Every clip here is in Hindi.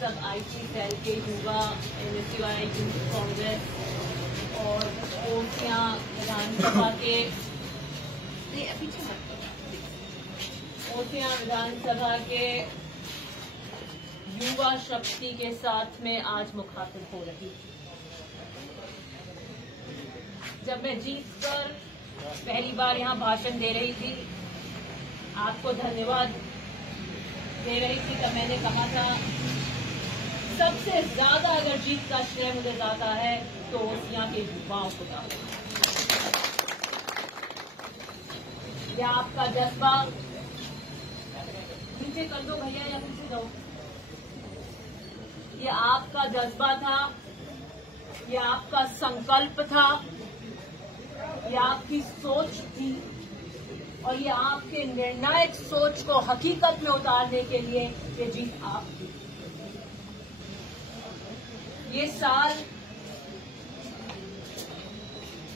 सब आईटी सेल के युवा एनएसयूआई यूथ कांग्रेस और ओसियां विधानसभा के ओसियां विधानसभा के युवा शक्ति के साथ में आज मुखातिब हो रही। जब मैं जीतकर पहली बार यहाँ भाषण दे रही थी, आपको धन्यवाद दे रही थी, तब मैंने कहा था सबसे ज्यादा अगर जीत का श्रेय मुझे जाता है तो ओसियां के युवाओं को जाता है। यह आपका जज्बा, नीचे कर दो भैया या पीछे दो, ये आपका जज्बा था, ये आपका संकल्प था, ये आपकी सोच थी और ये आपके निर्णायक सोच को हकीकत में उतारने के लिए ये जीत आपकी। ये साल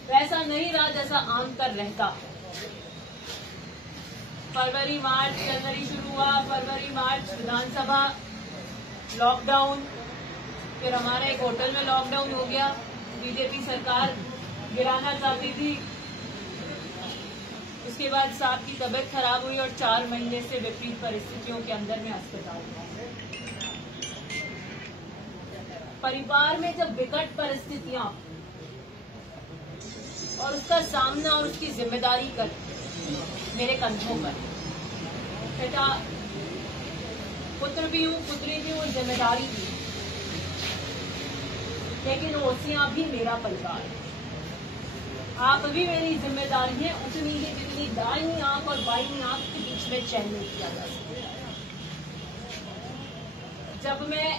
वैसा नहीं रहा जैसा आमकर रहता। फरवरी मार्च जनवरी शुरू हुआ, फरवरी मार्च विधानसभा लॉकडाउन, फिर हमारे एक होटल में लॉकडाउन हो गया। बीजेपी सरकार गिराना चाहती थी, उसके बाद साहब की तबीयत खराब हुई और 4 महीने से विपरीत परिस्थितियों के अंदर में अस्पताल में। परिवार में जब विकट परिस्थितियां और उसका सामना और उसकी जिम्मेदारी कर मेरे कंधों पर, बेटा पुत्र भी हूं, पुत्री भी हूं, जिम्मेदारी भी, लेकिन ओसियां भी मेरा परिवार है। आप भी मेरी जिम्मेदारी है उतनी ही जितनी दाहिनी आंख और बाईं आंख के बीच में चयन नहीं किया जा सकता। जब मैं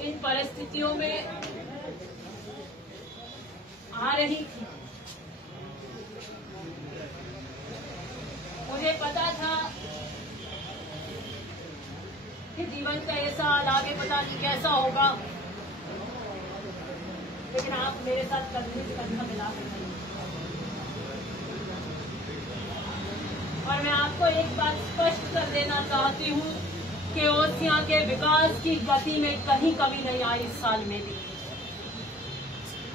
इन परिस्थितियों में आ रही थी, मुझे पता था कि जीवन का ये साल आगे पता नहीं कैसा होगा, लेकिन आप मेरे साथ कंधे से कंधा मिला कर चलिए। और मैं आपको एक बात स्पष्ट कर देना चाहती हूँ कि ओसियां के विकास की गति में कहीं कमी नहीं आई इस साल में भी।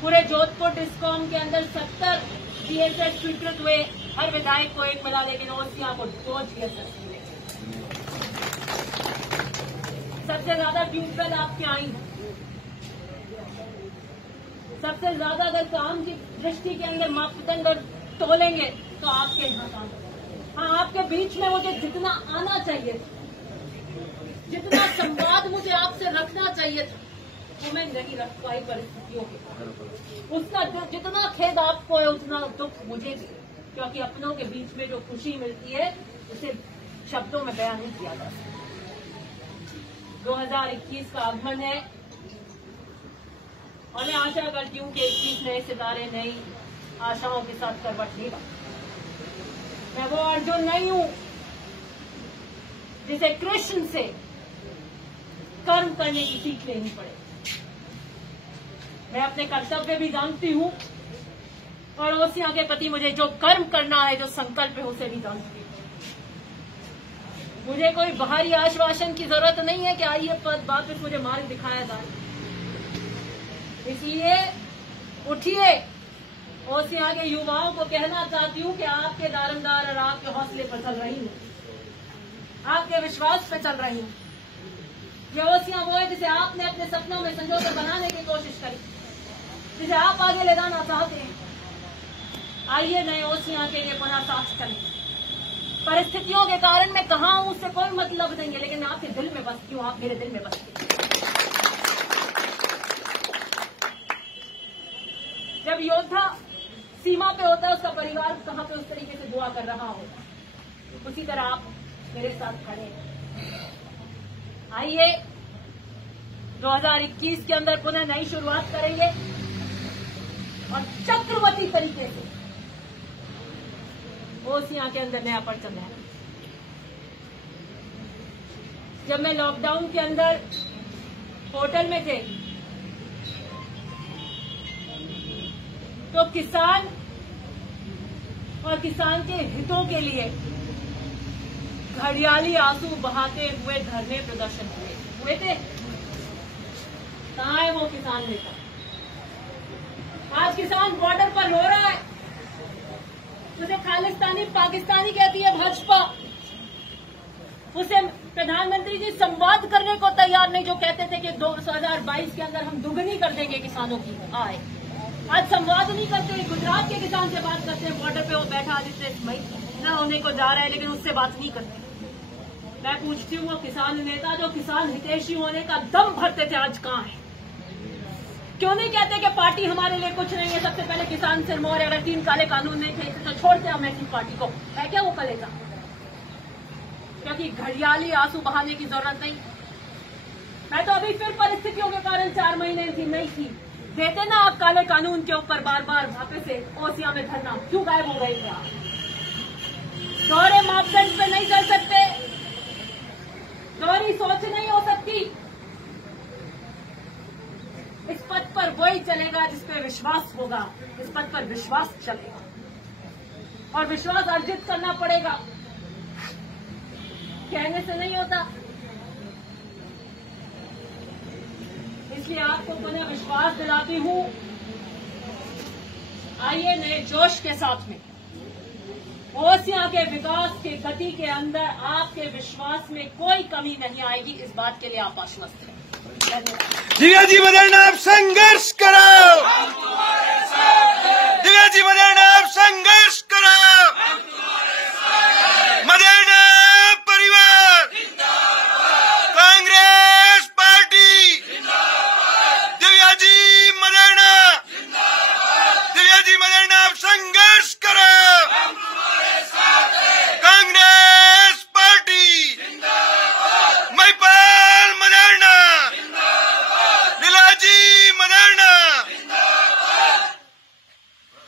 पूरे जोधपुर डिस्कॉम के अंदर 70 जीएसएस स्वीकृत हुए, हर विधायक को एक मिला, लेकिन ओसियां को 2 जीएसएस मिले। सबसे ज्यादा ट्यूबवेल आपके आई हैं, सबसे ज्यादा अगर काम की दृष्टि के अंदर मापदंड तोलेंगे तो आपके यहाँ काम। हाँ, आपके बीच में मुझे जितना आना चाहिए था, जितना संवाद मुझे आपसे रखना चाहिए था, वो मैं नहीं रख पाई परिस्थितियों के कारण। उसका जितना खेद आपको है उतना दुख मुझे भी, क्योंकि अपनों के बीच में जो खुशी मिलती है उसे शब्दों में बयान नहीं किया जा सकता। 2021 का आगमन है और मैं आशा करती हूँ कि 21 नए सितारे नई आशाओं के साथ करवट लेगा। मैं वो अर्जुन नहीं हूं जिसे कृष्ण से कर्म करने की सीख लेनी पड़े। मैं अपने कर्तव्य भी जानती हूं और ओसियां के प्रति मुझे जो कर्म करना है, जो संकल्प है, उसे भी जानती हूं। मुझे कोई बाहरी आश्वासन की जरूरत नहीं है कि आइए पद वापस मुझे मार्ग दिखाया जाए। इसलिए उठिए, ओसियां के युवाओं को कहना चाहती हूँ कि आपके दारमदार और आपके हौसले पर चल रही हूँ, आपके विश्वास पे चल रही हूँ। ये ओसियां वो है जिसे आपने अपने सपनों में संजोकर बनाने की कोशिश करी, जिसे आप आगे ले जाना चाहते हैं। आइए नए ओसियां के लिए पुनः साथ चलें। परिस्थितियों के कारण मैं कहाँ हूँ उससे कोई मतलब नहीं है, लेकिन मैं आपके दिल में बसती हूँ, आप मेरे दिल में बसती हैं। जब योद्धा सीमा पे होता है, उसका परिवार कहाँ पे उस तरीके से दुआ कर रहा होगा, उसी तरह आप मेरे साथ खड़े हैं। आइए 2021 के अंदर पुनः नई शुरुआत करेंगे और चक्रवर्ती तरीके से ओसियां के अंदर नया परचम है। जब मैं लॉकडाउन के अंदर होटल में थे तो किसान और किसान के हितों के लिए घड़ियाली आंसू बहाते हुए धरने प्रदर्शन हुए थे। कहाँ है वो किसान नेता? आज किसान बॉर्डर पर रो रहा है, उसे खालिस्तानी पाकिस्तानी कहती है भाजपा। उसे प्रधानमंत्री जी संवाद करने को तैयार नहीं, जो कहते थे कि 2022 के अंदर हम दुगनी कर देंगे किसानों की आय। आज संवाद नहीं करते। गुजरात के किसान से बात करते हैं, बॉर्डर पे वो बैठा आदित्य मई न होने को जा रहा है, लेकिन उससे बात नहीं करते। मैं पूछती हूँ, वो किसान नेता जो किसान हितैषी होने का दम भरते थे, आज कहाँ है? क्यों नहीं कहते कि पार्टी हमारे लिए कुछ नहीं है? सबसे पहले किसान सिरमौर, अगर 3 काले कानून नहीं थे तो छोड़ते हम ऐसी पार्टी को, है क्या वो कलेगा? क्योंकि घड़ियाली आंसू बहाने की जरूरत नहीं। मैं तो अभी फिर परिस्थितियों के कारण 4 महीने नहीं थी। देते ना आप काले कानून के ऊपर बार बार वापस से ओसिया में धरना, क्यों गायब हो गई थे आप? दोहरे मापदंड पे नहीं चल सकते, दोहरी सोच नहीं हो सकती। इस पथ पर वही चलेगा जिस पे विश्वास होगा, इस पथ पर विश्वास चलेगा और विश्वास अर्जित करना पड़ेगा, कहने से नहीं होता। इसलिए आपको पुनः विश्वास दिलाती हूं, आइए नए जोश के साथ में ओसियां के विकास के गति के अंदर आपके विश्वास में कोई कमी नहीं आएगी, इस बात के लिए आप आश्वस्त हैं। दिव्या जी बदलना, आप संघर्ष करो। दिव्या जी बदलना, आप संघर्ष